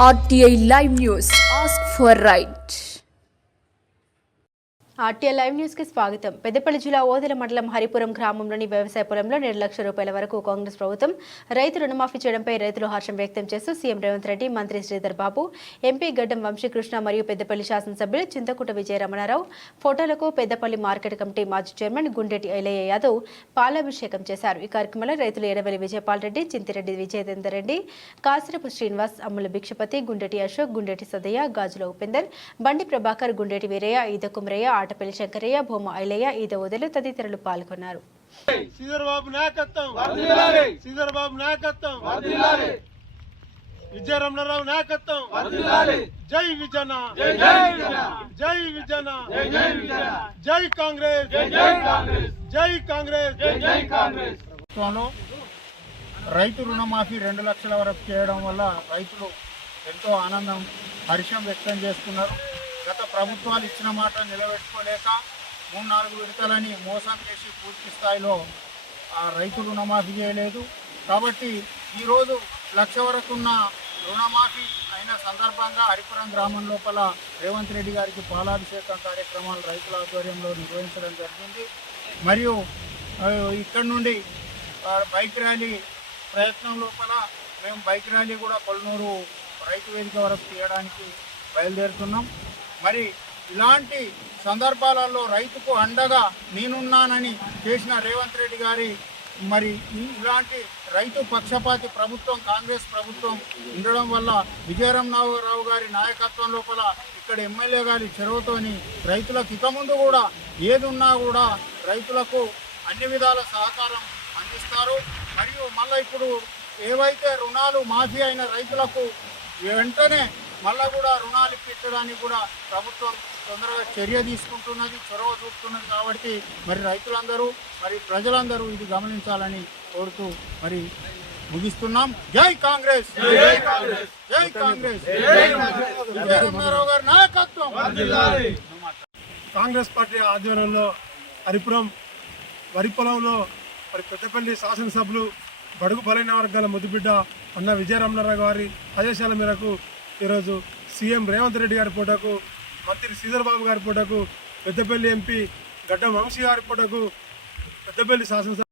RTI Live News. Ask for right. RTI live news కి స్వాగతం. పెద్దపల్లి జిల్లా ఓదెల మండలం హరిపురం గ్రామంలోని వ్యవసాయ పొలంలో 2 లక్షల రూపాయల వరకు కాంగ్రెస్ ప్రభుత్వం రైతు రుణమాఫీ చేయడంపై రైతులు హర్షం వ్యక్తం చేస్తూ సీఎం రేవంత్ రెడ్డి, మంత్రి శ్రీధర్ బాబు, ఎంపీ గడ్డం వంశీకృష్ణ మరియు పెద్దపల్లి శాసనసభ్యులు చింతకుంట విజయ రమణారావు ఫోటోలకు పెద్దపల్లి మార్కెట్ కమిటీ మాజీ చైర్మన్ గుండెటి ఐలయ్య యాదవ్ పాలాభిషేకం చేశారు. ఈ కార్యక్రమంలో రైతులు ఎడవెల్లి విజయపాల్ రెడ్డి, చింతిరెడ్డి విజయేందర్ రెడ్డి, కాసిరపు శ్రీనివాస్, అమ్ముల భిక్షపతి, గుండెటి అశోక్, గుండెటి సదయ్య, గాజుల ఉపేందర్, బండి ప్రభాకర్, గుండెటి వీరయ్య, ఈద కుమరయ్య, ఆటపల్లి శంకరయ్య, భూమ ఐలయ్య, ఈద ఓదెలు తదితరులు పాల్గొన్నారు. విజయ రమణారావు నాయకత్వం, జై విజన, జై విజన, జై కాంగ్రెస్, జై కాంగ్రెస్. రైతు రుణమాఫీ 2 లక్షల వరకు చేయడం వల్ల రైతులు ఎంతో ఆనందం, హర్షం వ్యక్తం చేస్తున్నారు. గత ప్రభుత్వాలు ఇచ్చిన మాట నిలబెట్టుకోలేక 3-4 విడతలని మోసం చేసి పూర్తి స్థాయిలో రైతు రుణమాఫీ చేయలేదు. కాబట్టి ఈరోజు 1 లక్ష వరకు ఉన్న రుణమాఫీ అయిన సందర్భంగా హరిపురం గ్రామం లోపల రేవంత్ రెడ్డి గారికి పాలాభిషేకం కార్యక్రమాలు రైతుల ఆధ్వర్యంలో నిర్వహించడం జరిగింది. మరియు ఇక్కడి నుండి బైక్ ర్యాలీ ప్రయత్నం లోపల మేము బైక్ ర్యాలీ కూడా కొల్లూరు రైతు వేదిక వరకు తీయడానికి బయలుదేరుతున్నాం. మరి ఇలాంటి సందర్భాలలో రైతుకు అండగా నేనున్నానని చేసిన రేవంత్ రెడ్డి గారి మరి ఇలాంటి రైతు పక్షపాతి ప్రభుత్వం కాంగ్రెస్ ప్రభుత్వం ఉండడం వల్ల విజయరమణారావు గారి నాయకత్వం లోపల ఇక్కడ ఎమ్మెల్యే గారి చొరవతోని రైతులకు ఇక ముందు కూడా ఏది ఉన్నా కూడా రైతులకు అన్ని విధాల సహకారం అందిస్తారు. మరియు మళ్ళీ ఇప్పుడు ఏవైతే రుణాలు మాఫీ అయిన రైతులకు వెంటనే మళ్ళా కూడా రుణాలు ఇప్పించడానికి కూడా ప్రభుత్వం తొందరగా చర్య తీసుకుంటున్నది, చొరవ చూపుతున్నది. కాబట్టి మరి రైతులందరూ మరి ప్రజలందరూ ఇది గమనించాలని కోరుతూ మరి ముగిస్తున్నాం. జై కాంగ్రెస్, జై కాంగ్రెస్, జై కాంగ్రెస్, విజయరమణారావు గారి నాయకత్వం. కాంగ్రెస్ పార్టీ ఆధ్వర్యంలో హరిపురం వరి పొలంలో మరి పెద్దపల్లి శాసనసభ్యులు బడుగు బలైన వర్గాల ముద్దుబిడ్డ అన్న విజయరమణారావు గారి ఆదేశాల మేరకు ఈరోజు సీఎం రేవంత్ రెడ్డి గారి ఫోటోకు, మంత్రి శ్రీధర్ బాబు గారి ఫోటోకు, పెద్దపల్లి ఎంపీ గడ్డం వంశీ గారి ఫోటోకు, పెద్దపల్లి శాసనసభ